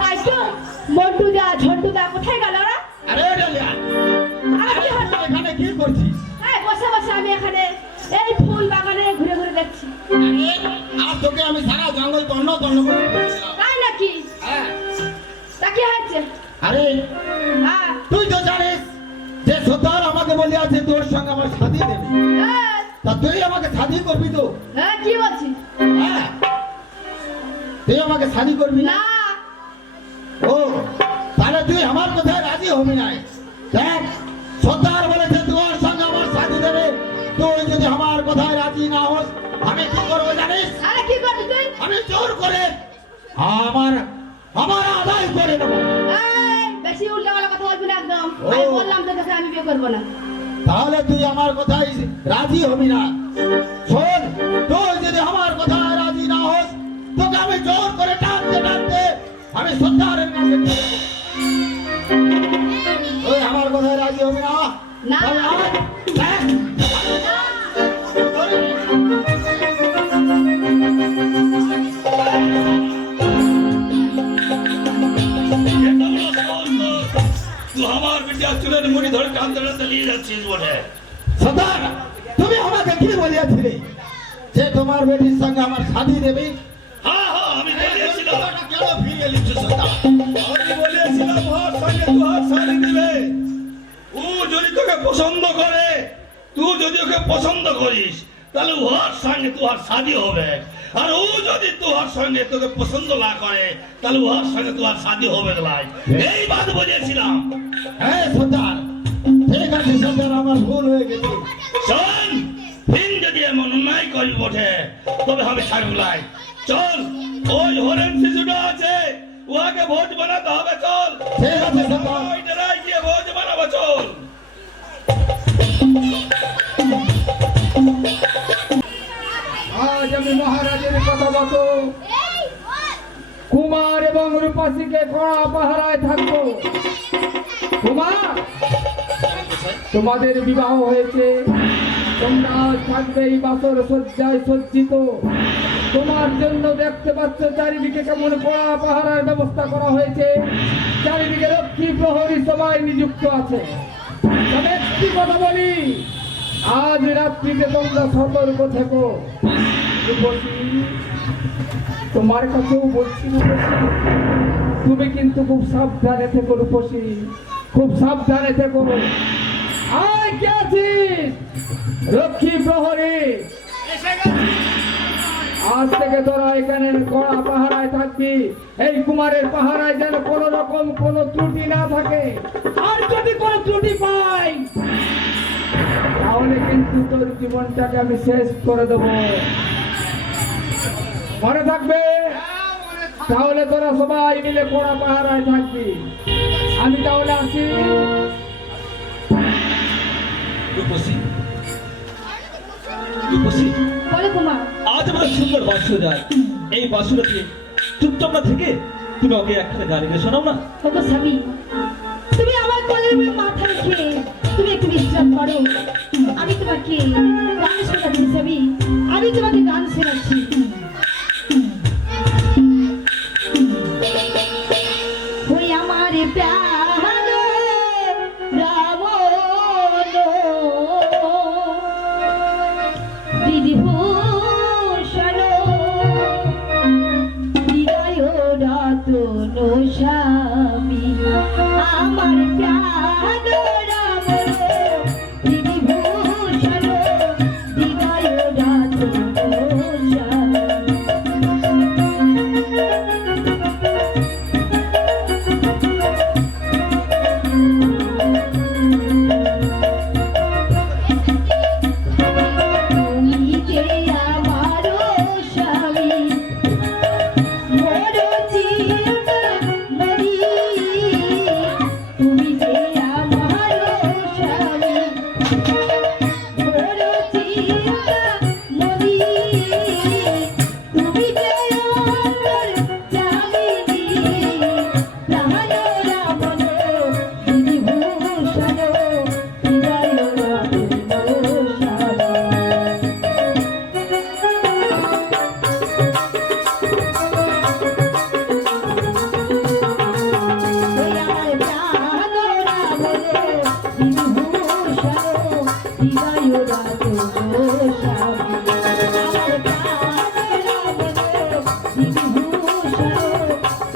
তাই তো মন্টু দা ঝন্টু দা কোথায় গেল ওরা? আরে ডালিয়া আরে কি হলো? এখানে কি করছিস? হ্যাঁ বসে বসে আমি এখানে এই ফুল বাগানে ঘুরে ঘুরে দেখছি। আরে আর তোকে আমি সারা জঙ্গল তন্ন তন্ন করে ঘুরেছিলাম। তাই নাকি? হ্যাঁ। তা কি হয়েছে? আরে হ্যাঁ তুই তো জানিস যে সর্দার আমাকে বলে আছে তোর সঙ্গে আমার শাদী দেবে। হ্যাঁ, তা তুই আমাকে শাদী করবি তো? হ্যাঁ কি বলছিস? হ্যাঁ তুই আমাকে শাদী করবি না? না ও তাহলে তুই আমার কথায় রাজি হবি না। দেখ সর্দার বলেছে তোর সঙ্গে আমার শাদী দেবে, তুই যদি আমার কথায় রাজি না হোস আমি কি করবো জানিস? আরে কি করবি তুই? আমি জোর করে আমার আমার আদায় করে নেবো। এই বেশি উল্টাপাল্টা কথা বলবি না একদম। ও। আমি বললাম তো তোকে আমি বিয়ে করবো না। তাহলে তুই আমার কথায় রাজি হবি না। শোন তুই যদি আমার কথায় রাজি না হোস তোকে আমি জোর করে টানতে টানতে আমি সর্দারের কাছে নিয়ে যাবো। ওই আমার কথায় রাজি হবি না? না। তাহলে আয়। দেখ। तू हमार बिटिया चुले मुड़ी धरे टानते टानते लिए যাচ্ছিস বটে। সর্দার তুমি আমাকে কি বলিয়াছিলে যে তোমার বেটির সঙ্গে আমার শাদী দেবে? হ্যাঁ হ্যাঁ আমি বলেছিলাম, কথাটা কেন ফিরিয়ে নিচ্ছ সর্দার? আমি বলেছিলাম ওর সঙ্গে তুই শাদি দিবে। ও যদি তোকে পছন্দ করে, তুই যদি ওকে পছন্দ করিস তাহলে ওর সঙ্গে তোর শাদি হবে। আর ও যদি তোর সঙ্গে তোকে পছন্দ না করে তাহলে ওর সঙ্গে তোর শাদি হবে না। এই বাত বলেছিলাম। হ্যাঁ সর্দার ঠিক আছে সর্দার আমার ভুল হয়ে গেছে। শোন ফিন যদি এমন অন্যায় করবি বটে তবে আমি ছাড়ব লাই। চল ওই হরেন শিশুটা আছে ওকে ভোট বানাতে হবে। চল ঠিক আছে সর্দার। ওই ডেরায় গিয়ে ভোট বানাবো। চল আজ আমি মহারাজের কথা মতো কুমার এবং রূপসীকে কড়া পাহারায় থাকবো। কুমার তোমাদের বিবাহ হয়েছে, তোমরা আজ থাকবে এই বাসর সজ্জায় সজ্জিত। তোমার জন্য দেখতে পাচ্ছ চারিদিকে কেমন কড়া পাহারার ব্যবস্থা করা হয়েছে, চারিদিকে রক্ষী প্রহরী সবাই নিযুক্ত আছে। তবে একটি কথা বলি, আজ রাত্রিতে তোমরা সতর্ক থেকো। রূপসী, তোমার কাছেও বলছি রূপসী, তুমি কিন্তু খুব সাবধানে থেকো রূপসী, খুব সাবধানে থেকো। আয় কে আছিস? রক্ষী প্রহরী, আজ থেকে তোরা এখানে কড়া পাহারায় থাকবি। এই কুমারের পাহারায় যেন কোন রকম কোন ত্রুটি না থাকে, আর যদি কোনো ত্রুটি পাই তাহলে কিন্তু তোর জীবনটাকে আমি শেষ করে দেব। মনে থাকবে? তাহলে তোরা সবাই মিলে কড়া পাহারায় থাকবি। আমি তাহলে আসি। রূপসী, রূপসী, বলে কুমার। আজ আমার সুন্দর বাসুর রাত। এই বাসুরাতে চুপচাপ না থেকে তুমি ওকে একখানে গান গেয়ে শোনাও না। ওগো স্বামী, তুমি আমার কোলের উপর মাথা রেখে তুমি একটু বিশ্রাম করো। আমি তোমাকে গান শোনাচ্ছি স্বামী, আমি তোমাকে গান শোনাচ্ছি। ওই আমার প্রাণ রাবণ বিভূষণ হৃদয় রতন স্বামী, আমার প্রাণ রাবণ বিভূষণ হৃদয় রতন স্বামী। তুমি যে আমার স্বামী, মোর জীবন মরি। তুমি যে আমার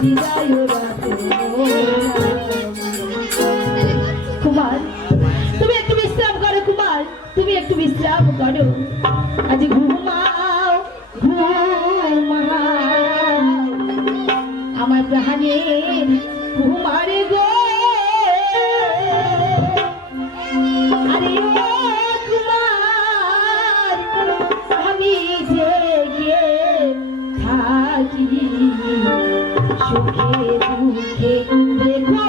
চিরায় কুমার, তুমি একটু বিশ্রাম করো কুমার, তুমি একটু বিশ্রাম করো। আজ ঘুমাও ঘুমাও আমার প্রাণের কুমারে গো। আরে ও কুমার, আমি জেগে থাকি সুখে দুঃখে, দেখো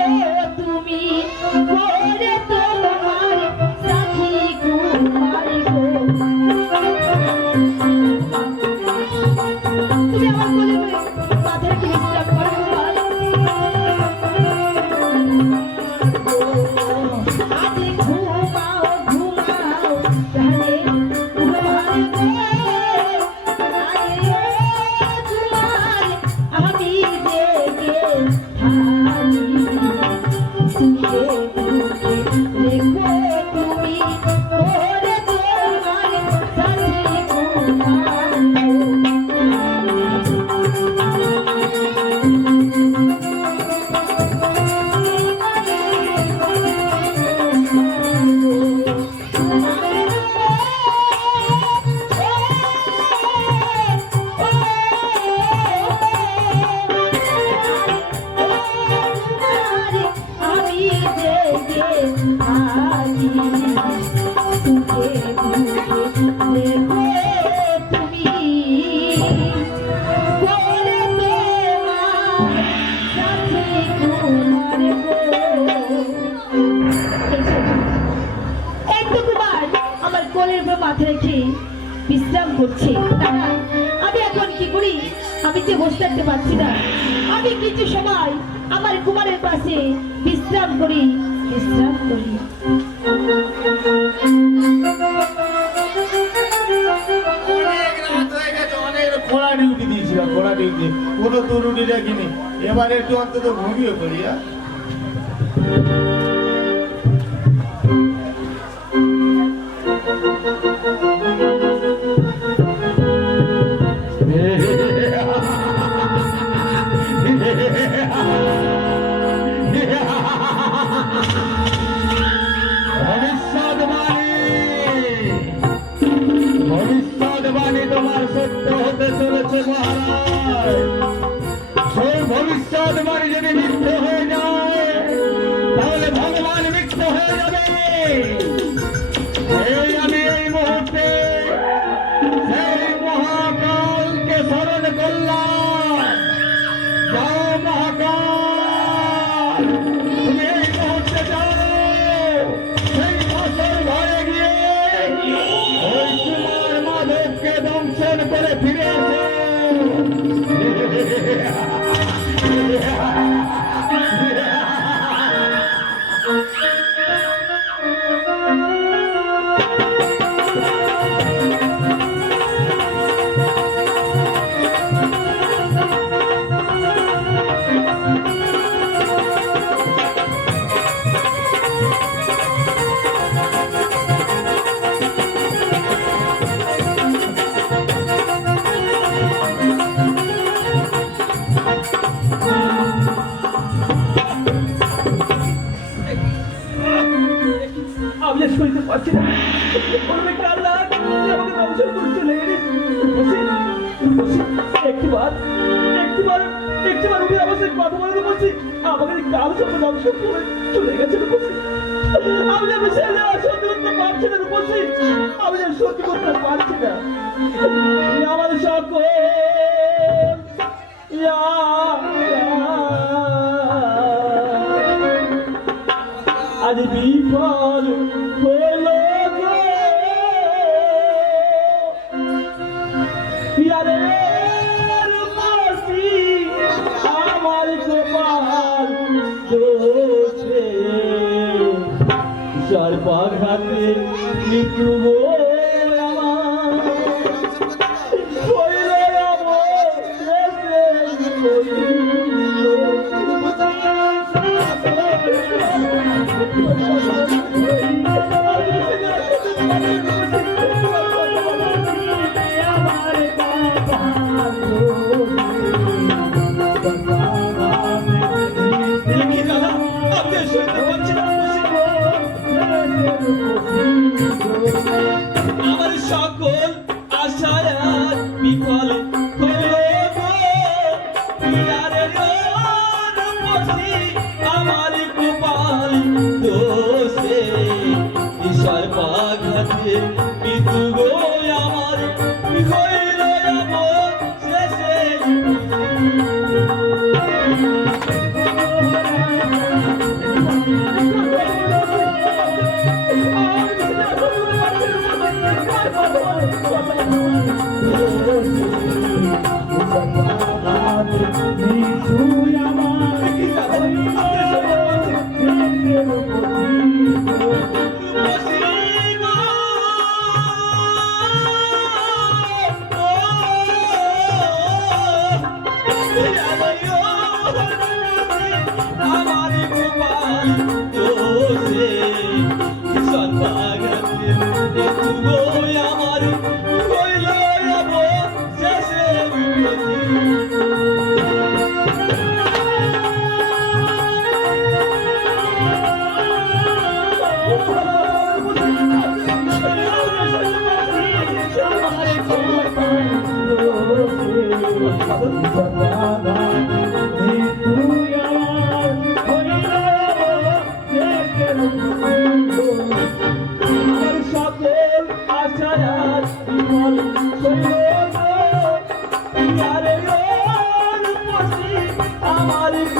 তুমি করে তোমার সাথী কুমার গো। তুমি আমার কোলে মাথায় কি বিশ্রাম করো কুমার। আজ ঘুমাও ঘুমাও প্রাণে কুমার গো। আরে কুমার, আমি জেগে থাকি সুখে দুঃখে, দেখো তুমি করে তোমার সাথী কুমার গো। আমি জেগে থাকি সুখে দুঃখে, দেখো তুমি করে তোমার সাথী কুমার গো। এই তো কুমার আমার কোলের উপর মাথা রেখে বিশ্রাম করছে। দাদা, আমি এখন কি করি? আমি যে বসে থাকতে পারছি না, আমি কিছু সময় আমার কুমারের পাশে বিশ্রাম করি, বিশ্রাম করি। অনেক রাত হয়ে গেছে, অনেক কড়া ডিউটি দিয়েছিলাম, কড়া ডিউটি, কোনো তো রুটি রাখিনি। এবার একটু অন্তত ঘুমিয়ে পড়ি। ভবিষ্যৎবাণী তোমার সত্য হতে চলেছে মহারাজ। সেই ভবিষ্যৎবাণী যদি মিথ্যে হয়ে যায় তাহলে ভগবান মিথ্যে হয়ে যাবে। আমি এই মুহূর্তে সেই মহাকালকে স্মরণ করলাম। যাও মহাকাল, তুমি এই মুহূর্তে যাও সেই বাসর ঘরে গিয়ে ওই কুমার মাধবকে দংশন করে ফিরে এসো। আমি আর সইতে পারছি না। ওরমে কান্না, তুই আমাকে দংশন করে চলে গেলি। একটিবার উনি আমার সাথে কথা বলে বলছি, আমাকে কাল সব দংশন করে চলে গেছে। আমি যেন ছেলে আর সত্যি করতে পারছি না রূপসী, আমি যেন সত্যি করতে পারছি না। আমার সকল আজ বিফল হল গো। পিয়ারের মাসি আমার কপাল দোষে, সর্বাঘাতে মৃত্যু গো আমার। হইল আমার আমার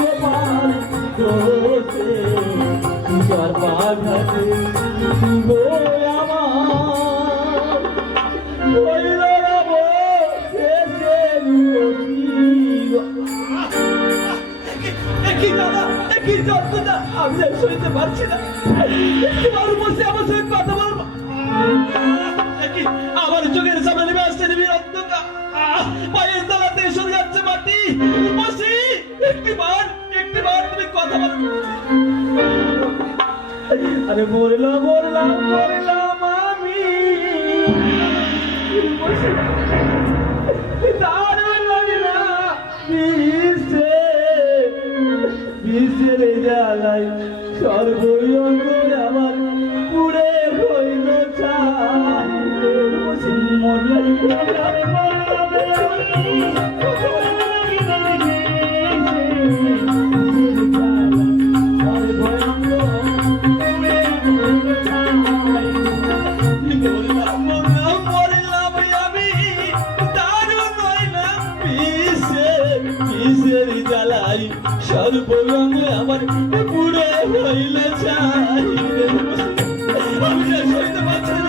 তোমার দোষে বিচার বাধাতে গো আমার হইল না শেষের একই দাদা একই যন্ত্রণা আমি আর সইতে পারছি না একবার বসে আমার সঙ্গে কথা বলবো আমার চোখের সামনে নেমে আসছে নিবিড় অন্ধকার পায়ের তলাতে সরে যাচ্ছে মাটি বসি একটিবার তুমি কথা বলো আরে মরলাম আমি বিষের জ্বালাই সর্বঙ্গ আমার পুড়ে হইল সর্বঙ্গে আমার পুড়ে হইল চাই আমি আর সইতে পারছি না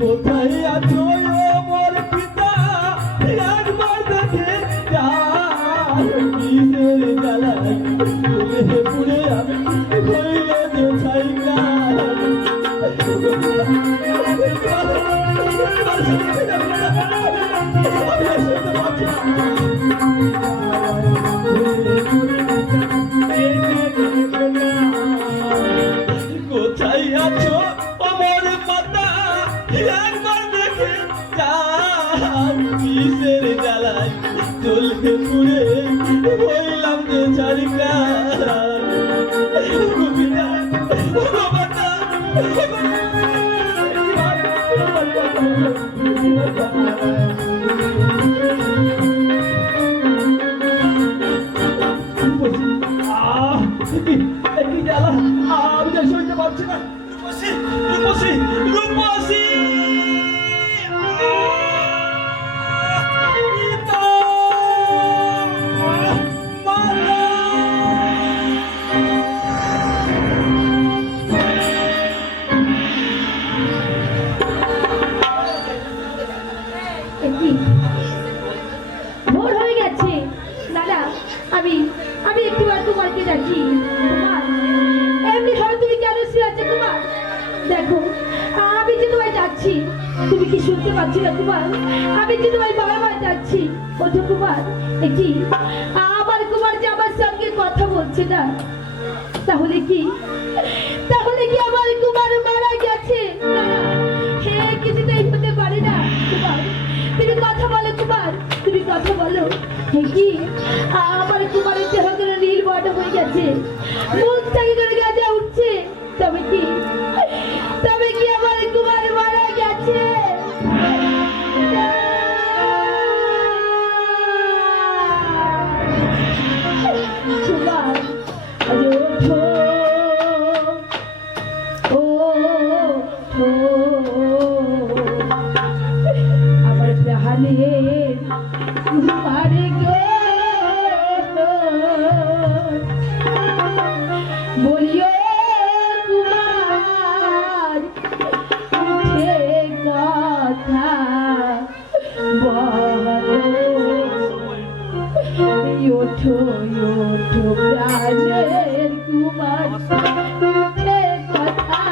কোথায় আছো মোর পিতা একবার দেখে বিষের জ্বালাই পুড়ে আমি হইল যে ছাইকা কোথায় আছো আমার পাতা একবার দেখে বিষের জ্বালাই চলকে পুড়ে হইলাম যে ছাড়িকা আমি যা সইতে পারছি না রূপসী ভোর হয়ে গেছে দাদা আমি একটিবার তোমাকে ডাকি তোমার এমনি ভাবে তুমি কেন শুয়ে আছো তোমার দেখো আমি যে তোমায় ডাকছি তুমি কি শুনতে পাচ্ছি না তোমার আমি যে তোমায় বারবার ডাকছি ওঠো কুমার কি আমার কুমার যে আমার সঙ্গে কথা বলছে না তাহলে কি আমার কুমার মারা গেছে হে কিছুতেই হতে পারে না কুমার তুমি কথা বলো কুমার তুমি কথা বলো হে কি আমার কুমারের দেহগুলো নির্বর্ণ হয়ে গেছে মুখ থেকে করে গাজা উঠছে তবে কি আমার কুমার মারা গেছে কুমার আজ ওঠো আমার প্রাণে কুমারে গো বলিও কুমার উঠে কথা বলো ওঠো প্রাণের কুমার উঠে কথা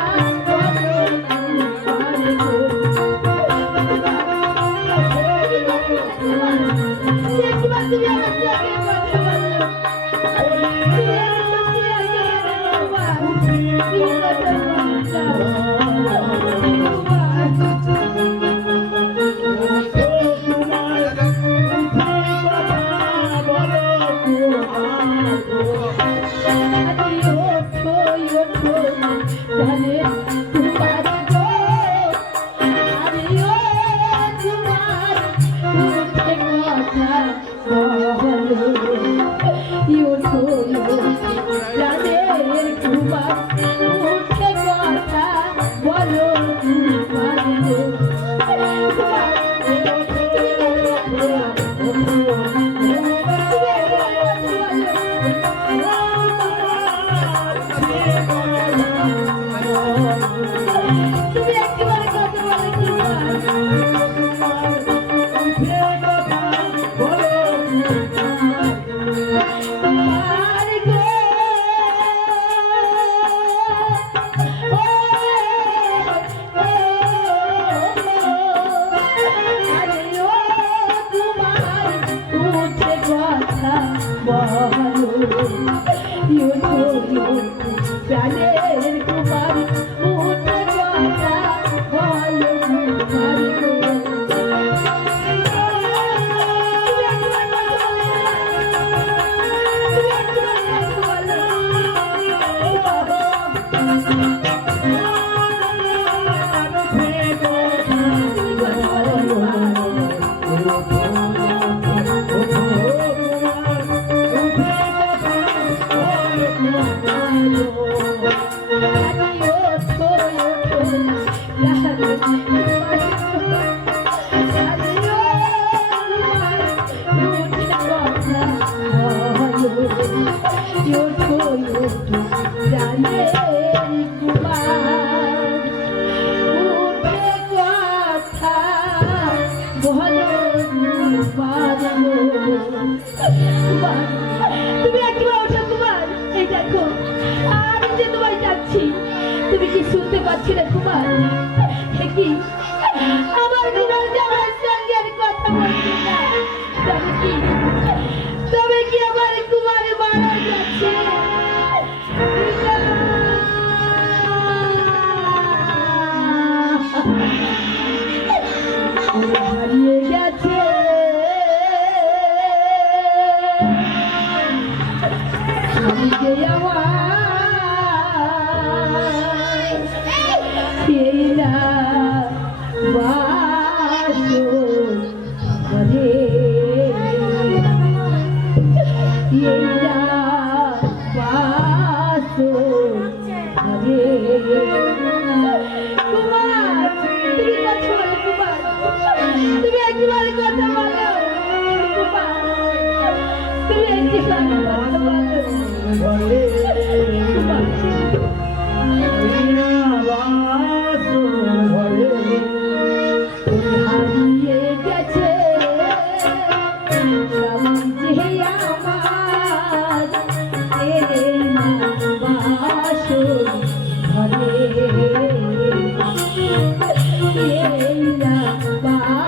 উঠে কথা বলো পারবো কুমার, তুমি একবার ওঠো কুমার। এই দেখো আমি যে তোমায় যাচ্ছি, তুমি কি শুনতে পাচ্ছি না কুমার? এ কি আমার কুমার যাওয়ার সঙ্গে আর কথা বলছি না, তবে কি আমার কুমার মারা যাচ্ছে? হারিয়ে গেছে আমি যে আমার এই না বাসর ঘরে, এই না বাসর ঘরে। কুমার, তুমি কথা বলো কুমার, তুমি একবার কথা বলো কুমার, তুমি একবার কথা বলো কুমার। হারিয়ে গেছে স্বামী যে আমার, এই না বাসর ঘরে, এই না বাসর ঘরে।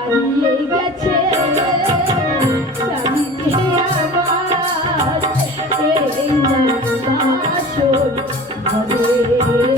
হারিয়ে গেছে স্বামী যে আমার, এই না বাসর ঘরে।